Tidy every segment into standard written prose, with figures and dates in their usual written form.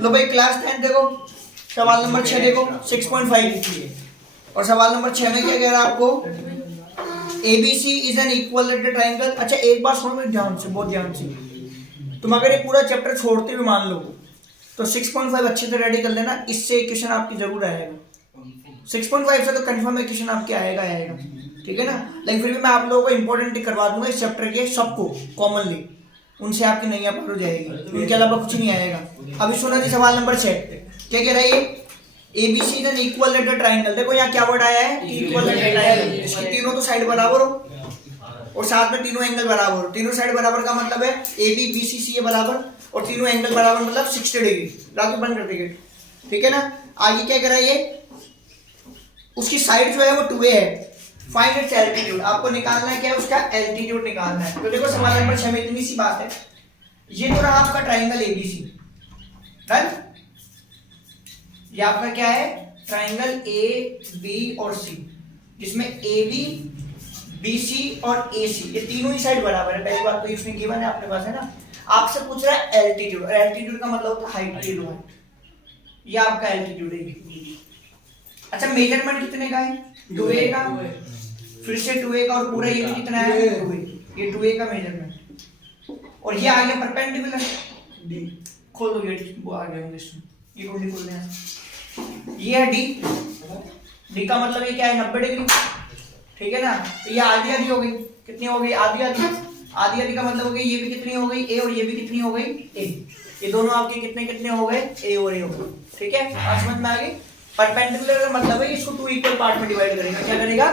लो भाई क्लास 10 देखो, सवाल नंबर 6 देखो 6.5 और सवाल नंबर 6 में क्या कह रहा है आपको, ABC is an equilateral triangle. अच्छा एक बात सुनो मेरे ध्यान से, बहुत ध्यान से, तुम अगर ये पूरा चैप्टर छोड़ते हुए मान लो तो 6.5 अच्छे से रेडी कर लेना, इससे क्वेश्चन आपकी जरूर आएगा। 6.5 से तो कंफर्म है क्वेश्चन आपके आएगा आएगा, ठीक है ना। लेकिन फिर भी मैं आप लोगों को इंपॉर्टेंट करवा दूंगा इस चैप्टर के सबको कॉमनली, उनसे आपकी नैया पार हो जाएगी, उनके अलावा कुछ नहीं आएगा। अभी सुना जी सवाल नंबर 6 क्या कह रहा है, ये ABC is an equilateral triangle. देखो यहाँ क्या वर्ड आया है, इक्विलेटरल ट्रायंगल। इसकी तीनों तो साइड बराबर हो और साथ में तीनों एंगल बराबर हो। तीनों साइड बराबर का मतलब है AB BC CA बराबर और तीनों एंगल बराबर मतलब 60 डिग्री। रात बंद कर देंगे, ठीक है ना। आगे क्या करा ये, उसकी साइड जो है वो 2A है। फाइंड इट्स एल्टीट्यूड, आपको निकालना है क्या, उसका एल्टीट्यूड निकालना है। तो देखो सवाल नंबर 6 में इतनी सी बात है, ये तो रहा आपका ट्रायंगल ABC, डन। ये आपका क्या है, ट्रायंगल AB और C, जिसमें AB BC और AC ये तीनों ही साइड बराबर है। पहली बात तो इसमें गिवन है अपने पास, है ना। आपसे पूछ रहा है एल्टीट्यूड, और एल्टीट्यूड का मतलब होता है हाइट, ये लो हाइट, ये आपका एल्टीट्यूड है। अच्छा मेजरमेंट कितने का है, 2A का, फिर से 2A का, और पूरा ये भी कितना है 2A, ये 2A का मेजरमेंट। और ये आ गया परपेंडिकुलर D, खोल दो गेट, वो आ गया होंगे, ये कुंडी खोल दें। ये है D का मतलब ये क्या है 90 डिग्री, ठीक है ना। तो ये आधी आधी हो गई, कितनी हो गई, आधी आधी। आधी आधी का मतलब हो गई ये भी कितनी हो गई A, और ये भी कितनी हो गई A। ये दोनों आपके कितने कितने हो गए, A और A हो गए, ठीक है। आज समझ में आ गई। परपेंडिकुलर का मतलब है इसको 2 इक्वल पार्ट में डिवाइड करेगा। क्या करेगा,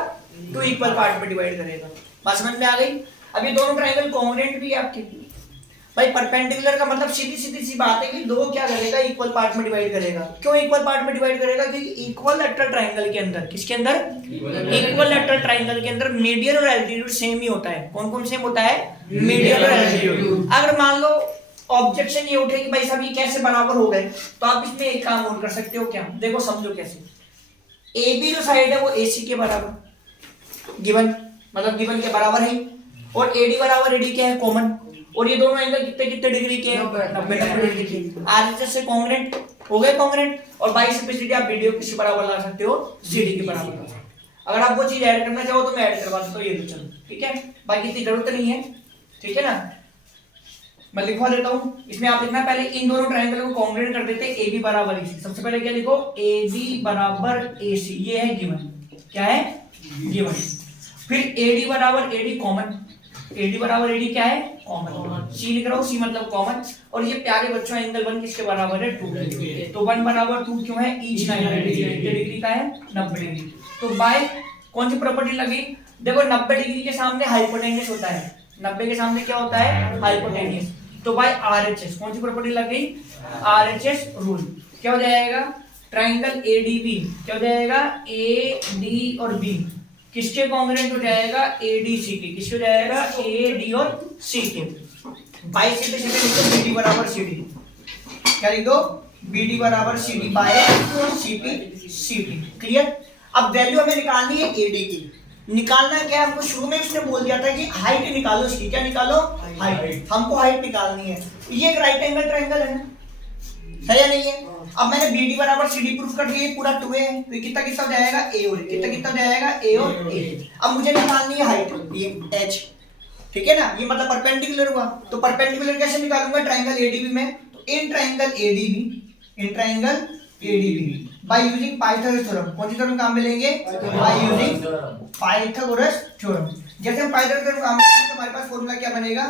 2 इक्वल पार्ट में डिवाइड करेगा। बात समझ में आ गई। अब ये दोनों ट्रायंगल कॉन्ग्रुएंट भी है आपके भाई। परपेंडिकुलर का मतलब सीधी सीधी सी बात है कि दो क्या करेगा, इक्वल पार्ट में डिवाइड करेगा। क्यों इक्वल पार्ट में डिवाइड करेगा, क्योंकि इक्विलेटरल ट्रायंगल के अंदर, किसके अंदर, इक्विलेटरल ट्रायंगल के अंदर मीडियन और एल्टीट्यूड सेम ही होता है। कौन कौन सेम होता है, मीडियन और एल्टीट्यूड। अगर मान लो ऑब्जेक्शन ये उठे कि भाई साहब ये कैसे बराबर हो गए, तो आप इसमें एक काम और कर सकते हो। क्या, देखो समझो कैसे, AB जो साइड है वो AC के बराबर, गिवन मतलब गिवन के बराबर है, और AD बराबर AD क्या है, कॉमन। और ये दोनों एंगल कितने कितने डिग्री के हैं, 90 डिग्री के। RHS से कांग्रुएंट हो गए, कांग्रुएंट। और बाई सिम्प्लिसिटी आप BD किसके बराबर ला सकते हो, CD के बराबर। अगर आप वो चीज ऐड करना चाहो तो मैं ऐड करवा देता हूं, ये तो चलो ठीक है, बाकी इतनी जरूरत नहीं है, ठीक है ना। मैं लिखवा देता हूं, इसमें आप लिखना पहले इन दोनों ट्रायंगल को कांग्रुएंट कर देते हैं, AB बराबर AC। सबसे पहले क्या लिखो, AB बराबर AC, ये है गिवन, क्या है गिवन। फिर AD बराबर AD कॉमन, AD बराबर AD क्या है, कॉमन। C लिख रहा हूं, C मतलब कॉमन। और ये प्यारे बच्चों एंगल 1 किसके बराबर है, 2। तो 1 बराबर 2 क्यों है, ईच 90 डिग्री का है, 90 डिग्री। तो बाय कौन सी प्रॉपर्टी लगी, देखो 90 डिग्री के सामने हाइपोटेन्यूस होता है, 90 के सामने क्या होता है, हाइपोटेन्यूस। तो बाय RHS कौन सी प्रॉपर्टी लग गई, RHS रूल। क्या हो जाएगा, ट्रायंगल ADB क्या हो जाएगा, AD और B किसके कांग्रुएंट हो जाएगा, ADC के। किसके हो जाएगा, AD और C के। बाय सीधे सीधे लिखो BD बराबर CD, क्या लिख दो, BD बराबर CD बाय CP। क्लियर। अब वैल्यू हमें निकालनी है AD की। निकालना क्या है, हमको शुरू में उसने बोल दिया था कि हाइट निकालो इसकी। क्या निकालो, हाइट। हमको हाइट निकालनी है। ये एक राइट एंगल ट्रायंगल है, है या नहीं है। अब मैंने BD बराबर CD प्रूफ कर दिया, पूरा 2A है, तो कितना कितना हो जाएगा, A और कितना कितना हो जाएगा, A और A। अब मुझे निकालनी है हाइट, ये H, ठीक है ना। ये मतलब परपेंडिकुलर हुआ, तो परपेंडिकुलर कैसे निकालूंगा, ट्रायंगल ADB में। तो in triangle ADB bye using Pythagoras theorem. कौन सी थ्योरम काम में लेंगे, बाय यूजिंग पाइथागोरस थ्योरम। जैसे हम पाइथागोरस थ्योरम काम में तो हमारे पास फॉर्मूला क्या बनेगा,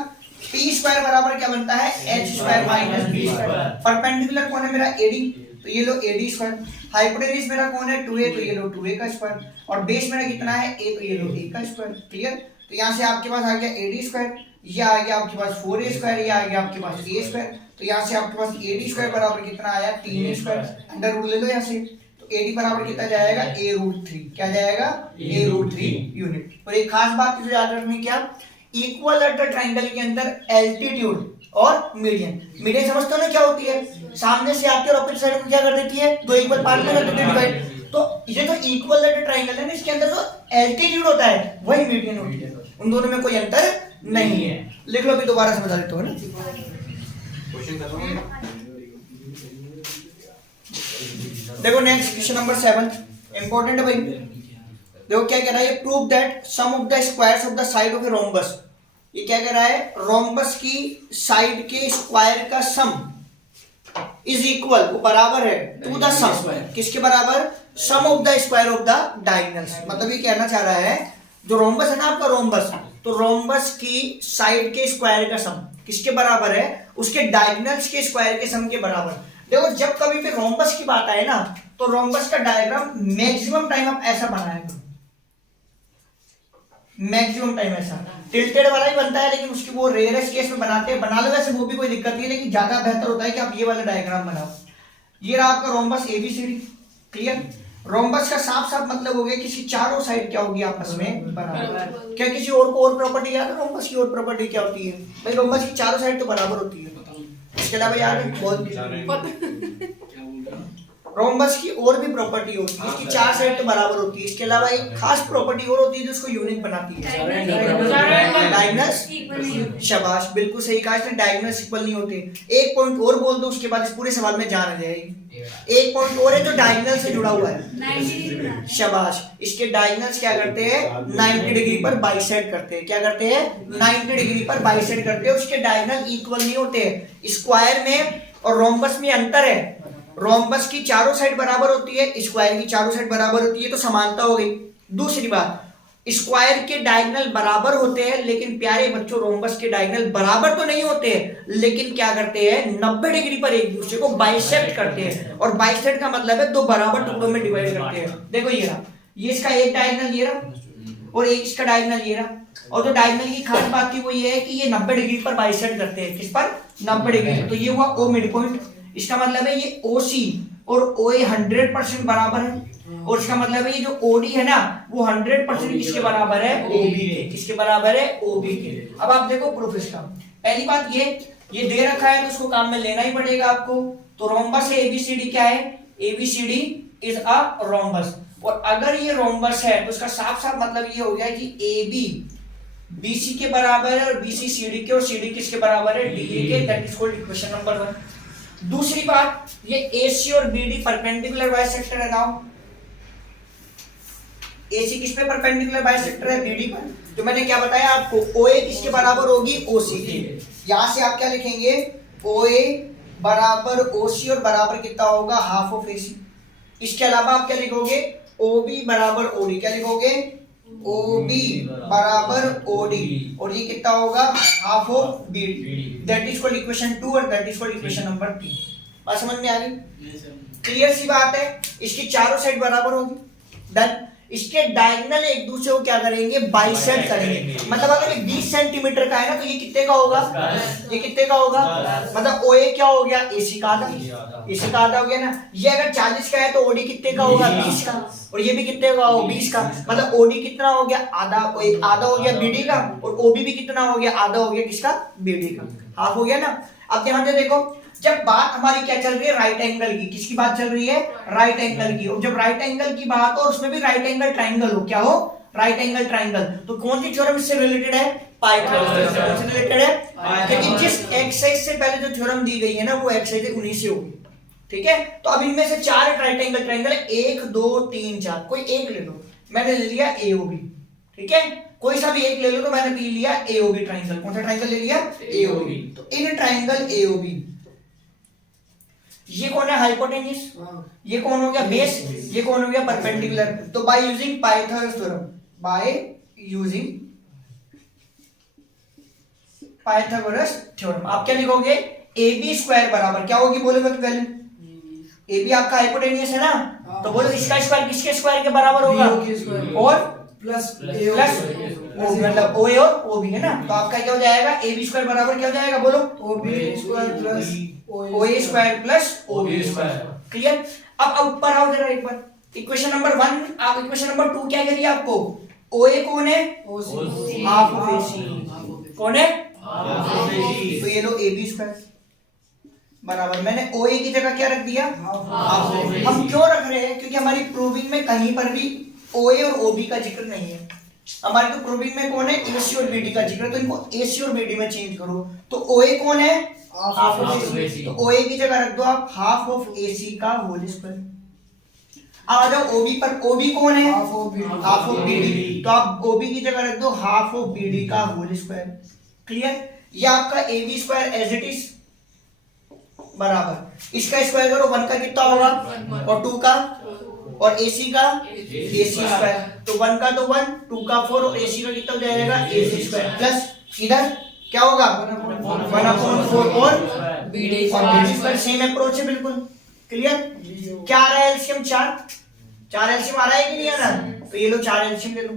P स्क्वायर बराबर क्या बनता है, H square minus B square. Perpendicular कौन है मेरा, AD, तो ये लो AD स्क्वायर। हाइपोटेन्यूस मेरा कौन है, 2A, तो ये लो 2A का स्क्वायर। और बेस मेरा कितना है A, तो ये लो A का स्क्वायर। क्लियर। तो यहाँ से आपके पास आ गया AD स्क्वायर, ये आ गया आपके पास 4A स्क्वायर, ये आ गया आपके पास A स्क्वायर। तो यहाँ से आपके पास AD स्क्वायर बराबर कितना आया, 3A स्क्वायर। अंडर रूट ले लो यहाँ से, तो AD बराबर कितना जाएगा, A√3। क्या जाएगा, A√3 यूनिट। और एक खास बात जो याद रखनी, क्या, इक्विलेटरल ट्रायंगल के अंदर एल्टीट्यूड और मीडियन समझते हो ना क्या होती है, सामने से आके और अपोजिट साइड को क्या कर देती है, 2 इक्वल पार्ट में कर देती है डिवाइड। तो ये जो इक्विलेटरल ट्रायंगल है ना, इसके अंदर जो एल्टीट्यूड होता है वही मीडियन होती है, उन दोनों में कोई अंतर नहीं है। लिख लो, भी दोबारा समझा देता हूं ना। क्वेश्चन खत्म हो गया। देखो नेक्स्ट क्वेश्चन नंबर 7 इंपॉर्टेंट है भाई। देखो क्या कह रहा है, prove that sum of the squares of the side of a rhombus. ये क्या कह रहा है, रोम्बस की साइड के स्क्वायर का सम इज इक्वल, वो बराबर है टू द सम, किसके बराबर, sum of the square of the diagonals. मतलब ये कहना चाह रहा है जो रोम्बस है ना आपका रोम्बस, तो रोम्बस की साइड के स्क्वायर का सम किसके बराबर है, उसके डायगोनल्स के स्क्वायर के सम के बराबर। देखो जब कभी भी रोम्बस की बात आए ना, तो रोम्बस का डायग्राम मैक्सिमम टाइम आप ऐसा बनाया करो, मैक्सिमम टाइम ऐसा टिल्टेड वाला ही बनता है, लेकिन उसकी वो रेयरेस्ट केस में बनाते हैं, बना लो वैसे वो भी कोई दिक्कत नहीं है, लेकिन ज्यादा बेहतर होता है कि आप ये वाला डायग्राम बनाओ। ये रहा आपका रोम्बस एबीसीडी, क्लियर। रोम्बस का साफ साफ मतलब हो गया किसी चारों साइड क्या होगी आपस में बराबर। क्या किसी और को और प्रॉपर्टी याद है, रोम्बस की और प्रॉपर्टी क्या होती है भाई, रोम्बस की चारों साइड तो बराबर होती है। इसके अलावा यार बहुत रोम्बस की और भी प्रॉपर्टी होती है, इसकी चार साइड तो बराबर होती है। इसके अलावा एक खास प्रॉपर्टी और होती है जो उसको यूनिक बनाती है, डायगोनल्स। शाबाश, बिल्कुल सही कहा इसने, डायगोनल्स इक्वल नहीं होते। एक पॉइंट और बोल दो, उसके बाद इस पूरे सवाल में जान आ जाएगी। एक पॉइंट और है जो डायगोनल से जुड़ा हुआ है। शाबाश, इसके डायगोनल्स क्या करते हैं, 90 डिग्री पर बाइसेक्ट करते हैं। क्या करते हैं, 90 डिग्री पर बाइसेक्ट करते हैं। उसके डायगोनल इक्वल नहीं होते। स्क्वायर में और रोम्बस में अंतर है, रोम्बस की चारों साइड बराबर होती है, स्क्वायर की चारों साइड बराबर होती है, तो समानता हो गई। दूसरी बात, स्क्वायर के डायगोनल बराबर होते हैं, लेकिन प्यारे बच्चों रोम्बस के डायगोनल बराबर तो नहीं होते हैं, लेकिन क्या करते हैं 90 डिग्री पर एक दूसरे को बाइसेक्ट करते हैं। और बाइसेक्ट का मतलब है दो बराबर टुकड़ों में डिवाइड करते हैं। देखो ये रहा, ये इसका एक डायगोनल ये रहा और एक इसका डायगोनल ये रहा। और जो डायगोनल की खास बात थी वो ये है कि ये 90 डिग्री पर बाइसेक्ट करते हैं। किस पर, 90 डिग्री। तो ये हुआ ओ मिड पॉइंट। इसका मतलब है ये OC और OA 100% बराबर है, और इसका मतलब है ये जो OD है ना वो 100% किसके बराबर है, OB के। किसके बराबर है, OB के। अब आप देखो प्रूफ इसका, पहली बात ये दे रखा है तो उसको काम में लेना ही पड़ेगा आपको। तो रोम्बस है ABCD, क्या है, ABCD इज अ रोम्बस। और अगर ये रोम्बस है तो उसका साफ साफ मतलब ये हो गया कि AB BC के बराबर है और BC CD के, और CD किसके बराबर है, DA के। That is called equation number 1। दूसरी बात, ये AC और BD परपेंडिकुलर बाइसेक्टर है। नाउ AC किस पे परपेंडिकुलर बाइसेक्टर है, BD पर। तो मैंने क्या बताया आपको, OA किसके बराबर होगी, OC के। यहां से आप क्या लिखेंगे, OA बराबर OC और बराबर कितना होगा, हाफ ऑफ AC। इसके अलावा आप क्या लिखोगे, OB बराबर OD। क्या लिखोगे, OB बराबर OD, और ये कितना होगा, half of BD। That is called equation 2 और that is called equation number 3। बात समझ में आ गई, क्लियर सी बात है। इसकी चारों साइड बराबर होगी, डन। इसके डायगोनल एक दूसरे को क्या करेंगे, बाइसेक्ट करेंगे। मतलब अगर ये 20 सेंटीमीटर का है ना तो ये कितने का होगा, ये कितने का होगा, मतलब OA क्या हो गया, AC का आधा, AC का आधा हो गया ना। ये अगर 40 का है तो OD कितने का होगा, 20 का, और ये भी कितने का होगा, 20 का। मतलब OD कितना हो गया, आधा, आधा हो गया BD का, और OB भी कितना हो गया, आधा हो गया किसका, BD का, हाफ हो गया ना। अब ध्यान से देखो, जब बात हमारी क्या चल रही है, राइट एंगल की। किसकी बात चल रही है, राइट एंगल की। और जब राइट एंगल की बात हो, उसमें भी राइट एंगल ट्राइंगल हो, क्या हो, राइट एंगल ट्राइंगल, तो कौन सी थ्योरम इससे रिलेटेड है, पाइथागोरस से। कौन से रिलेटेड है, क्योंकि जिस एक्सरसाइज से पहले जो थ्योरम दी गई है ना वो एक्सरसाइज 19 से होगी, ठीक है। तो अब इनमें से 4 राइट एंगल ट्राइंगल है, 1 2 3 4, कोई एक ले लो। मैंने ले लिया AOB, ठीक है, कोई सा भी एक ले लो। तो मैंने पी लिया AOB ट्राइंगल। कौन सा ट्राइंगल ले लिया, AOB। तो इन ट्राइंगल AOB, ये कौन है, हाइपोटेन्यूस, ये कौन हो गया, बेस, ये कौन हो गया, परपेंडिकुलर। तो bye using Pythagoras theorem, bye using Pythagoras theorem आप क्या लिखोगे, AB स्क्वायर बराबर क्या होगी, बोलो वैल्यू। AB आपका हाइपोटेन्यूस है ना, तो बोलो इसका स्क्वायर किसके स्क्वायर के बराबर होगा, और प्लस मतलब OA और OB है ना। तो आपका क्या हो जाएगा, AB स्क्वायर बराबर क्या हो जाएगा, बोलो, OB square plus OA square plus OB square. Clear. अब ऊपर आओ जरा एक बार, इक्वेशन नंबर 1, आप इक्वेशन नंबर 2 क्या कह रही है आपको, OA कौन है, हाफ ऑफ AC, कौन है, हाफ ऑफ AC। तो ये लो AB स्क्वायर बराबर, मैंने OA की जगह क्या रख दिया, हाफ। हम क्यों रख रहे हैं, क्योंकि हमारी प्रूविंग में कहीं पर भी OA और OB का जिक्र नहीं है। हमारे तो प्रूविंग में कौन है, AC और BD का जिक्र, तो इनको AC और BD में चेंज करो। तो OA कौन है, हाफ ऑफ AC, तो OA की जगह रख दो आप हाफ ऑफ AC का होल स्क्वायर। अब आ जाओ OB पर, OB कौन है? हाफ ऑफ BD, तो आप OB की जगह रख दो हाफ ऑफ BD का होल स्क्वायर। क्लियर? ये आपका AB square as it is बराबर इसका स्क्वायर करो, 1 का कितना होगा और 2 का और AC का AC स्क्वायर, तो 1 का तो 1, 2 का 4 और AC का कितना हो जाएगा AC स्क्वायर प्लस इधर क्या होगा 1/4 और BD स्क्वायर। सेम अप्रोच है बिल्कुल। क्लियर? क्या आ रहा है एलसीएम? 4 एलसीएम आ रहा है कि नहीं आ रहा? तो ये लो 4 एलसीएम ले लो।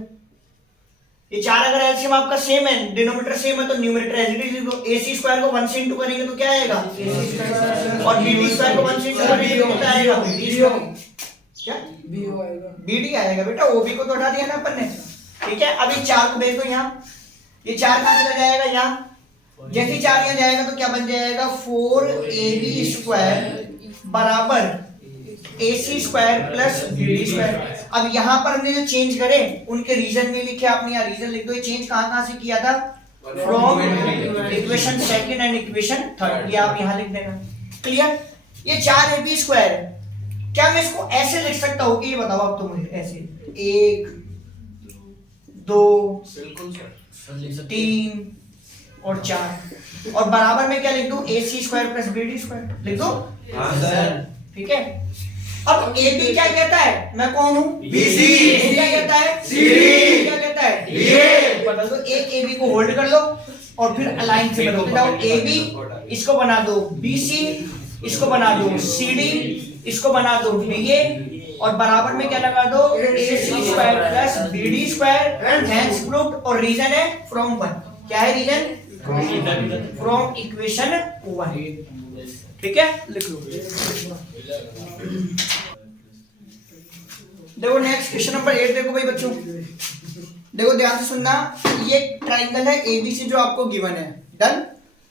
ये 4 अगर एलसीएम आपका सेम है, डिनोमिनेटर सेम है, तो न्यूमरेटर एज इट इज लिख दो। AC स्क्वायर को 1 से इंटू करेंगे तो क्या आएगा AC स्क्वायर, और BD स्क्वायर को 1 से इंटू करेंगे तो कितना आएगा BD स्क्वायर। क्या BD आएगा बेटा, OB को तो हटा दिया ना अपन ने। ठीक है, अब ये 4 को भेज दो यहाँ, ये 4 कहां चला जाएगा यहाँ, जैसे 4 यहाँ जाएगा तो क्या बन जाएगा 4AB स्क्वायर बराबर AC square plus BD square. अब यहाँ पर हमने जो चेंज करे उनके रीजन में लिखे, आपने यहाँ रीजन लिख दो। ये चेंज कहाँ से किया था? From equation second and equation third, ये आप यहाँ लिख देना। क्लियर? ये 4AB स्क्वायर, क्या मैं इसको ऐसे लिख सकता हूँ कि ये बताओ आप तो मुझे, ऐसे 1 2 3 और 4 और बराबर में क्या लिख दूं AC square plus BD square लिख दो। हाँ सर, ठीक है। अब AB क्या कहता है? मैं कौन हूं? BC। क्या कहता है? CD। क्या कहता है? DA। बदल दो, एक AB को होल्ड कर लो और फिर अलाइन से बदलते जाओ। AB इसको बना दो BC, इसको बना दो CD, इसको बना दो BA और बराबर में क्या लगा दो AC square plus BD square and hence proved. और रीजन है फ्रॉम 1। क्या है रीजन? From equation 1। ठीक है, लिख लो। देखो नेक्स्ट क्वेश्चन नंबर 8 देखो भाई बच्चों, देखो ध्यान से सुनना। ये ट्राइंगल है ABC जो आपको गिवन है, डन।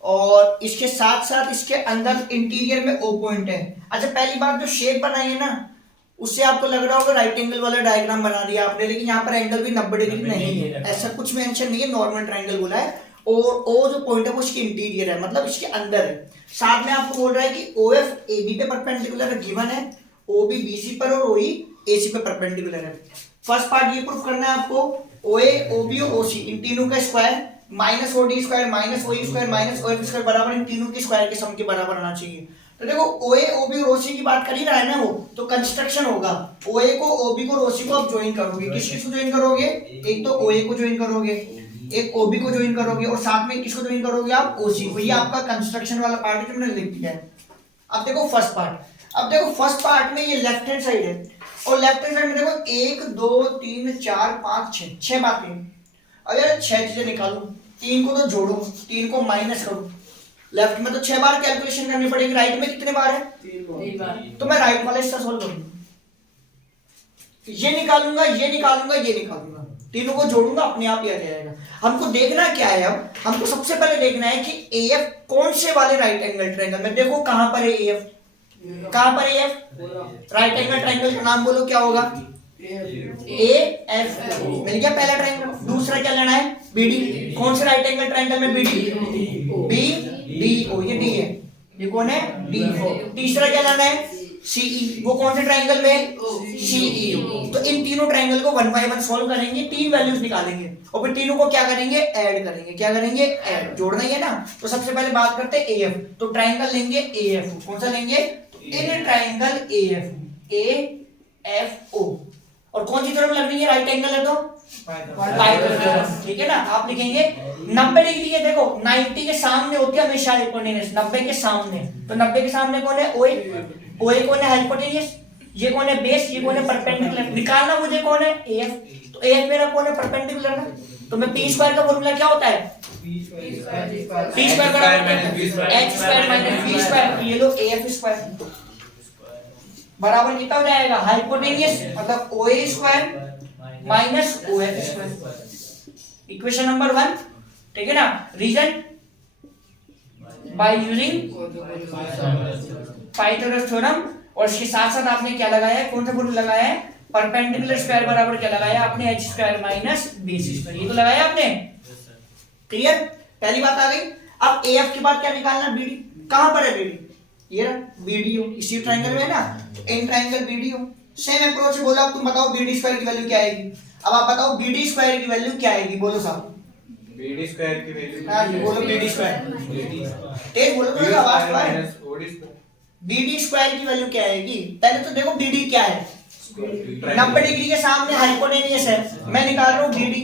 और इसके साथ साथ इसके अंदर इंटीरियर में O पॉइंट है। अच्छा पहली बात जो शेप बनाई है ना, उससे आपको लग रहा होगा राइट एंगल वाला डायग्राम बना दिया आपने, लेकिन यहाँ पर एंगल भी 90 डिग्री नहीं है, ऐसा कुछ मेंशन नहीं है, नॉर्मल ट्राइंगल बोला है। और O जो पॉइंट है वो इसके इंटीरियर है, मतलब इसके अंदर है। साथ में आपको बोल रहा है कि OF AB पे परपेंडिकुलर गिवन है, OB BC पर और OE AC पे परपेंडिकुलर है। फर्स्ट पार्ट ये प्रूफ करना है आपको, OA OB और OC इन तीनों का square minus OD square minus OE square minus OF square बराबर इन तीनों के स्क्वायर के सम के बराबर होना चाहिए। तो देखो OA OB और OC की बात कर ही रहा है ना वो, तो कंस्ट्रक्शन होगा OA को OB को और OC को आप ज्वाइन करोगे। किसको ज्वाइन करोगे? एक तो OA को ज्वाइन करोगे, एक OB को ज्वाइन करोगे और साथ में किसको ज्वाइन करोगे आप? OC को। ये आपका कंस्ट्रक्शन वाला पार्ट है जो मैंने लिख दिया है। अब देखो फर्स्ट पार्ट, अब देखो फर्स्ट पार्ट में ये लेफ्ट हैंड साइड है और लेफ्ट हैंड साइड में देखो 1 2 3 4 5 6 बातें। अगर 6 चीजें निकालूं, 3 को तो जोड़ूं, 3 को माइनस करूं, लेफ्ट में तो 6 बार कैलकुलेशन करनी पड़ेगी, राइट में कितने बार है? 3 बार। तो मैं राइट वाला हिस्सा सोल्व करूंगा, ये निकालूंगा, ये निकालूंगा, ये निकालूंगा, तीनों को जोड़ूंगा, अपने आप ही आ जाएगा। हमको देखना क्या है? अब हमको सबसे पहले देखना है कि AF कौन से वाले राइट एंगल ट्रायंगल में। देखो कहां पर है AF, कहां पर है AF? राइट एंगल ट्रायंगल का नाम बोलो, क्या होगा? AF। मिल गया पहला ट्रायंगल। दूसरा क्या लेना है? BD। कौन से राइट एंगल ट्रायंगल में BD? BDO, ये D है, ये कौन है? D। तीसरा क्या लेना है? CE, वो कौन से ट्रायंगल में? CEO। तो इन तीनों ट्रायंगल को 1 बाय 1 सॉल्व करेंगे, 3 वैल्यूज निकालेंगे और फिर तीनों को क्या करेंगे? ऐड करेंगे। क्या करेंगे? ऐड, जोड़ना ही है ना। तो सबसे पहले बात करते हैं AF, तो ट्रायंगल लेंगे AF। कौन सा लेंगे? In triangle AFO। और कौन सी तरफ लगनी है? राइट एंगल है तो पाइथागोरस। ठीक है ना। आप लिखेंगे 90 डिग्री है, देखो 90 के सामने होती है हमेशा हाइपोटेन्यूज, 90 के सामने। तो 90 के सामने कौन है? OA। OA कौन है? हाइपोटेन्यूज। ये कौन है? बेस। ये कौन है? परपेंडिकुलर। निकालना मुझे कौन है? AF। तो AF मेरा कौन है? परपेंडिकुलर ना। तो मैं P स्क्वायर का फॉर्मूला क्या होता है? P स्क्वायर बराबर H square minus B square. ये लो AF स्क्वायर बराबर कितना हो जाएगा? हाइपोटेन्यूज मतलब OA square minus OF square. Equation number 1। ठीक है ना। Reason by using Pythagoras theorem. और इसके साथ साथ आपने क्या लगाया है? कौन सा फॉर्मूला लगाया है? परपेंडिकुलर स्क्वायर बराबर क्या लगाया आपने? H square minus BC square. ये तो लगाया आपने। क्लियर? पहली बात आ गई। अब AF के बाद क्या निकालना? BD। कहां पर है बीडी? ये रहा बीडीओ, इसी ट्रायंगल में है ना, तो in triangle BDO. Same approach से बोला, अब तुम बताओ बीडी स्क्वायर की वैल्यू क्या आएगी। अब आप बताओ बीडी स्क्वायर की वैल्यू क्या आएगी, बोलो साहब। बीडी स्क्वायर की वैल्यू, हाँ जी बोलो बीडी स्क्वायर, तेज बोलो तो आवाज तो आए। बीडी स्क्वायर की वैल्यू क्या आएगी? पहले तो देखो बीडी क्या है, 90 डिग्री के सामने हाइपोटेनियस है, मैं निकाल रहा हूँ बीडी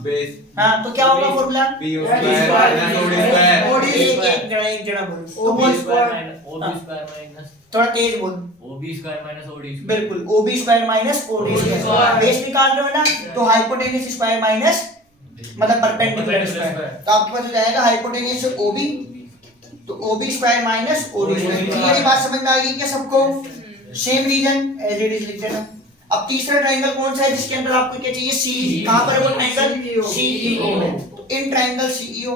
बेस। हाँ तो क्या होगा formula? P square minus OD square. OD एक जड़ा बोल, तो ओबी बोल स्क्वायर माइनस थोड़ा तेज बोल। ओबी स्क्वायर माइनस ओडी बिल्कुल, OB square minus OD square, base निकाल रहे हो ना, तो हाइपोटेनियस स्क्वायर माइनस मतलब परपेंडिकुलर स्क्वायर, तो आपके पास हो जाएगा हाइपोटेनियस से ओबी, तो OB square minus OD square. ये बात समझ में आ गई क्या सबको? Same reason as it is लिख देना। अब तीसरा ट्रायंगल कौन सा है जिसके अंदर आपको क्या चाहिए? सी। कहां पर है वो ट्रायंगल? सीईओ। तो इन ट्रायंगल सीईओ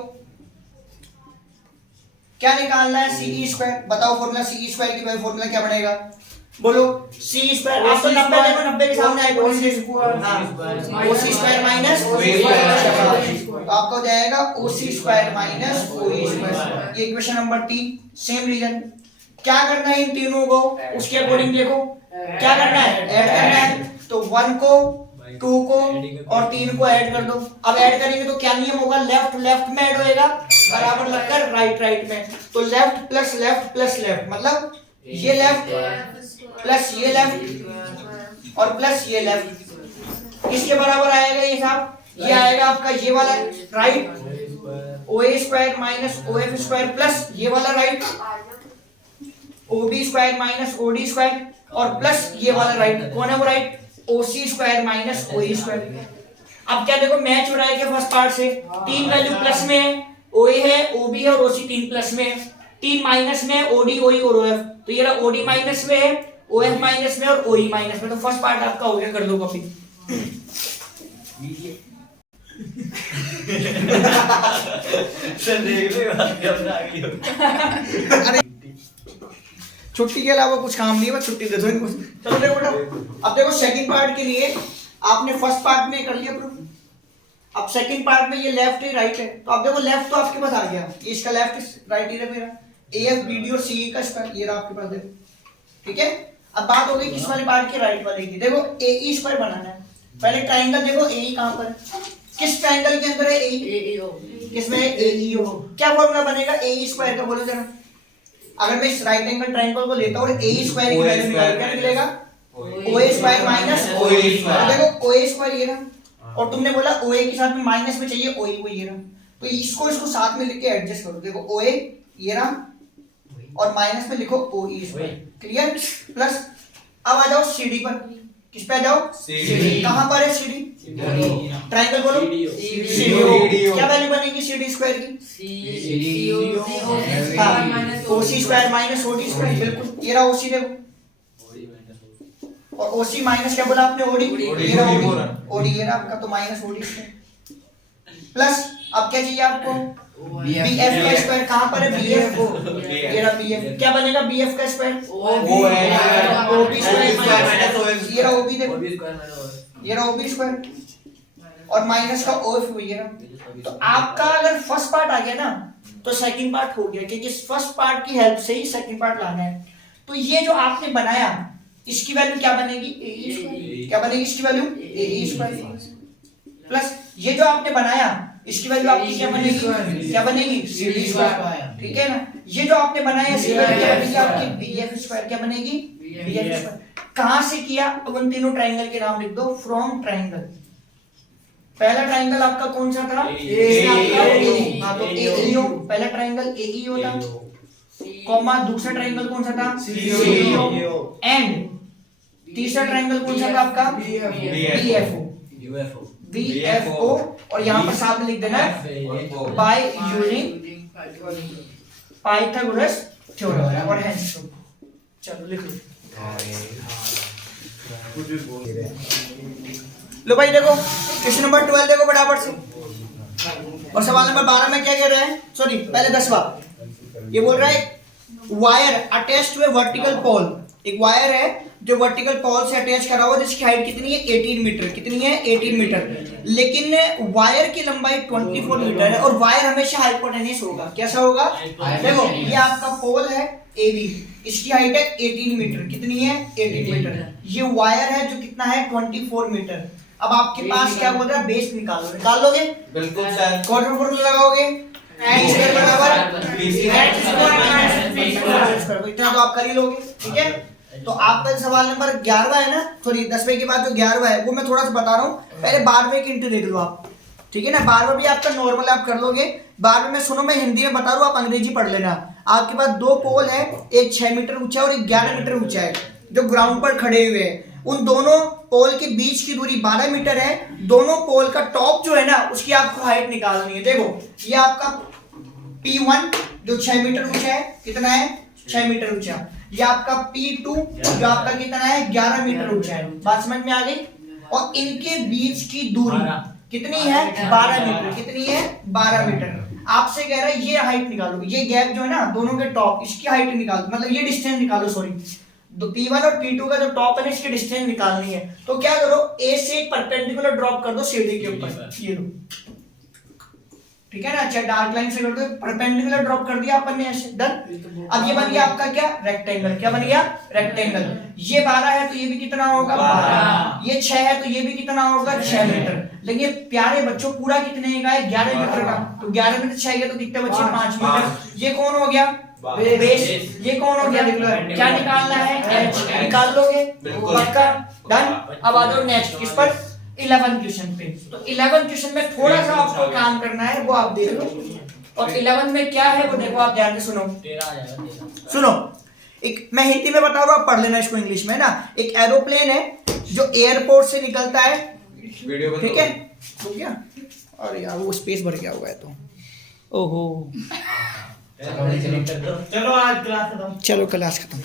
क्या निकालना है? CE square. बताओ फॉर्मूला सीई स्क्वायर की फॉर्मूला क्या बनेगा? बोलो सी स्क्वायर। आप तो 90 देखो, 90 के सामने hypotenuse OC square minus OE square, तो आपका हो जाएगा OC square minus OE square. ये इक्वेशन नंबर 3। Same reason. क्या करना है इन तीनों को उसके अकॉर्डिंग देखो, क्या करना है? ऐड करना है, तो 1 को 2 को और 3 को ऐड कर दो। अब ऐड करेंगे तो क्या नियम होगा? लेफ्ट लेफ्ट में ऐड होएगा, बराबर लगकर राइट राइट में, तो left plus left plus left, मतलब ये लेफ्ट प्लस ये लेफ्ट और प्लस ये लेफ्ट, इसके बराबर आएगा ये साहब, ये आएगा आपका ये वाला राइट ओए square minus of square plus ये वाला राइट ओबी स्क्वायर माइनस ओडी स्क्वायर और प्लस ये वाला राइट, कौन है वो राइट? ओसी स्क्वायर माइनस ओई स्क्वायर। अब क्या देखो मैच हो रहा है क्या फर्स्ट पार्ट से? 3 वैल्यू प्लस में है, ओए है, ओबी है और ओसी 3 प्लस में है, 3 माइनस में है, ओडी ओई और ओएफ, तो ये रहा ओडी माइनस में है, ओएफ माइनस में और ओई माइनस में, तो फर्स्ट पार्ट आपका हो गया, कर दो कॉपी। अरे छुट्टी के अलावा कुछ काम नहीं है, बस छुट्टी दे दो इनको। चलो देखो बेटा, अब देखो सेकंड पार्ट के लिए आपने फर्स्ट पार्ट में कर लिया प्रूफ, अब सेकंड पार्ट में ये लेफ्ट है राइट है, तो अब देखो लेफ्ट तो आपके पास आ गया, ये इसका लेफ्ट राइट ही है मेरा, एएफ बीडी और सीई का स्क्वायर ये रहा आपके पास, देखो ठीक है। अब बात हो गई किस वाले पार्ट की? राइट वाले की। देखो एई स्क्वायर बनाना है, पहले ट्रायंगल देखो एई कहां पर है, किस ट्रायंगल के अंदर है एई? किसमें है? एईओ। क्या फॉर्मूला बनेगा एई स्क्वायर का, बोलो जरा। अगर मैं इस राइट एंगल ट्रायंगल को लेता हूं और एई स्क्वायर की वैल्यू निकाल, क्या मिलेगा? ओए स्क्वायर माइनस ओए स्क्वायर। देखो ओए स्क्वायर ये रहा, और तुमने बोला ओए के साथ में माइनस में चाहिए ओई को, ये रहा, तो इसको साथ में लिख के एडजस्ट करो। देखो ओए ये रहा और माइनस में लिखो ओई स्क्वायर, क्लियर? प्लस अब आ जाओ सीडी पर, किस पे आ जाओ? सीडी। कहां पर है सीडी? ट्रायंगल बोलो सीडीओ। क्या वैल्यू बनेगी सीडी स्क्वायर की? ओसी स्क्वायर माइनस ओडी स्क्वायर, बिल्कुल ये रहा ओसी, देखो और ओसी माइनस क्या बोला आपने? ओडी, ये रहा ओडी ये रहा आपका, तो माइनस ओडी स्क्वायर प्लस अब क्या चाहिए आपको? बीएफ का स्क्वायर। कहां पर है बीएफ? ये रहा बीएफ। क्या बनेगा बीएफ का स्क्वायर? ओबी स्क्वायर माइनस ये रहा ओबी, देखो ये रहा ओबी स्क्वायर और माइनस का ओएफ ये रहा। तो आपका अगर फर्स्ट पार्ट आ गया ना तो सेकंड पार्ट हो गया, क्योंकि फर्स्ट पार्ट की हेल्प से ही सेकंड पार्ट लाना है। तो ये जो आपने बनाया इसकी वैल्यू क्या बनेगी? ए स्क्वायर। क्या बनेगी इसकी वैल्यू? ए स्क्वायर प्लस ये जो आपने बनाया इसकी वैल्यू आपकी क्या बनेगी? क्या बनेगी? सीडी स्क्वायर, ठीक है ना। ये जो आपने बनाया इसकी वैल्यू क्या बनेगी आपकी? BF square. क्या बनेगी? BF square. कहां से किया? अब उन तीनों ट्रायंगल के नाम लिख दो फ्रॉम ट्रायंगल। पहला ट्रायंगल आपका कौन सा था? हां तो एईओ, पहला ट्रायंगल एईओ था, कॉमा दूसरा ट्रायंगल कौन सा था? सीईओ, एंड तीसरा ट्रायंगल कौन सा था आपका? बीएफओ। बीएफओ और यहां पर साथ में लिख देना बाय यूजिंग पाइथागोरस थ्योरम और हेंस। चलो लिख लो भाई, देखो क्वेश्चन नंबर 12 देखो बराबर से, और सवाल नंबर 12 में क्या कह रहे हैं? सॉरी पहले 10वां ये बोल रहा है wire attached to a vertical pole एक वायर है जो वर्टिकल पॉल से अटैच करा हुआ है, जिसकी हाइट कितनी है 18 मीटर, कितनी है 18 मीटर, लेकिन वायर की लंबाई 24 मीटर है और वायर हमेशा हाइपोटेन्यूस होगा। कैसा होगा? देखो ये आपका पोल है AB, इसकी हाइट है 18 मीटर, कितनी है 18 मीटर, ये वायर है जो कितना है 24 मीटर। अब आपके पास क्या बोल रहा है? बेस निकालो, निकाल लोगे? बिल्कुल सर। क्वाड्रेटिक फॉर्मूला लगाओगे, b स्क्वायर बराबर इतना तो आप कर ही लोगे, ठीक है। तो आपका सवाल नंबर 11वां है ना, सॉरी 10वें के बाद जो 11वां है वो मैं थोड़ा सा बता रहा हूँ, पहले 12वें के इंटू देख लो आप, ठीक है ना। 12वां भी आपका नॉर्मल आप कर लोगे। 12वें में सुनो, मैं हिंदी में बता रहा हूँ, आप अंग्रेजी पढ़ लेना। आपके पास दो पोल है, एक 6 मीटर ऊंचा और एक 11 मीटर ऊंचा है, जो ग्राउंड पर खड़े हुए हैं। उन दोनों पोल के बीच की दूरी 12 मीटर है। दोनों पोल का टॉप जो है ना, उसकी आपको हाइट निकालनी है। देखो ये आपका P1 जो 6 मीटर ऊंचा है, कितना है 6 मीटर ऊंचा। ये आपका P2 जो आपका कितना है 11 मीटर ऊंचा है। बात समझ में आ गई? और इनके बीच की दूरी कितनी है 12 मीटर, कितनी है 12 मीटर। आपसे कह रहा है ये हाइट निकालो, ये गैप जो है ना दोनों के टॉप, इसकी हाइट निकालो, मतलब ये डिस्टेंस निकालो, सॉरी तो P1 और P2 का जो टॉप है ना, इसकी डिस्टेंस निकालनी है। तो क्या करो, A से एक परपेंडिकुलर ड्रॉप कर दो सीढ़ी के ऊपर, ये लो, ठीक है ना। अच्छा डार्क लाइन से कर दो, परपेंडिकुलर ड्रॉप कर दिया अपन ने ऐसे, डन। अब ये बन गया आपका क्या रेक्टेंगल, क्या बन गया रेक्टेंगल। ये 12 है तो ये भी कितना होगा 12, ये 6 है तो ये भी कितना होगा 6 मीटर। लेकिन प्यारे बच्चों पूरा कितने का है 11 मीटर का, तो 11 मीटर 6 है तो कितने बचे 5 मीटर। ये कौन हो गया बेस, ये कौन हो गया, क्या निकालना है h, निकाल लोगे पक्का, डन। अब आ जाओ नेक्स्ट किस पर, 11 क्वेश्चन पे। तो 11 क्वेश्चन में थोड़ा सा आपको काम करना है, वो आप देख लो। और 11 में क्या है वो देखो, आप ध्यान से सुनो, 13 आ जाएगा 13। सुनो एक मैं हिंदी में बता रहा हूँ, आप पढ़ लेना इसको इंग्लिश में ना। एक एरोप्लेन है जो एयरपोर्ट से निकलता है, वीडियो बंद ठीक है, हो गया। अरे यार वो स्पेस भर गया हुआ है तो, ओहो चलो आज क्लास खत्म। चलो क्लास खत्म।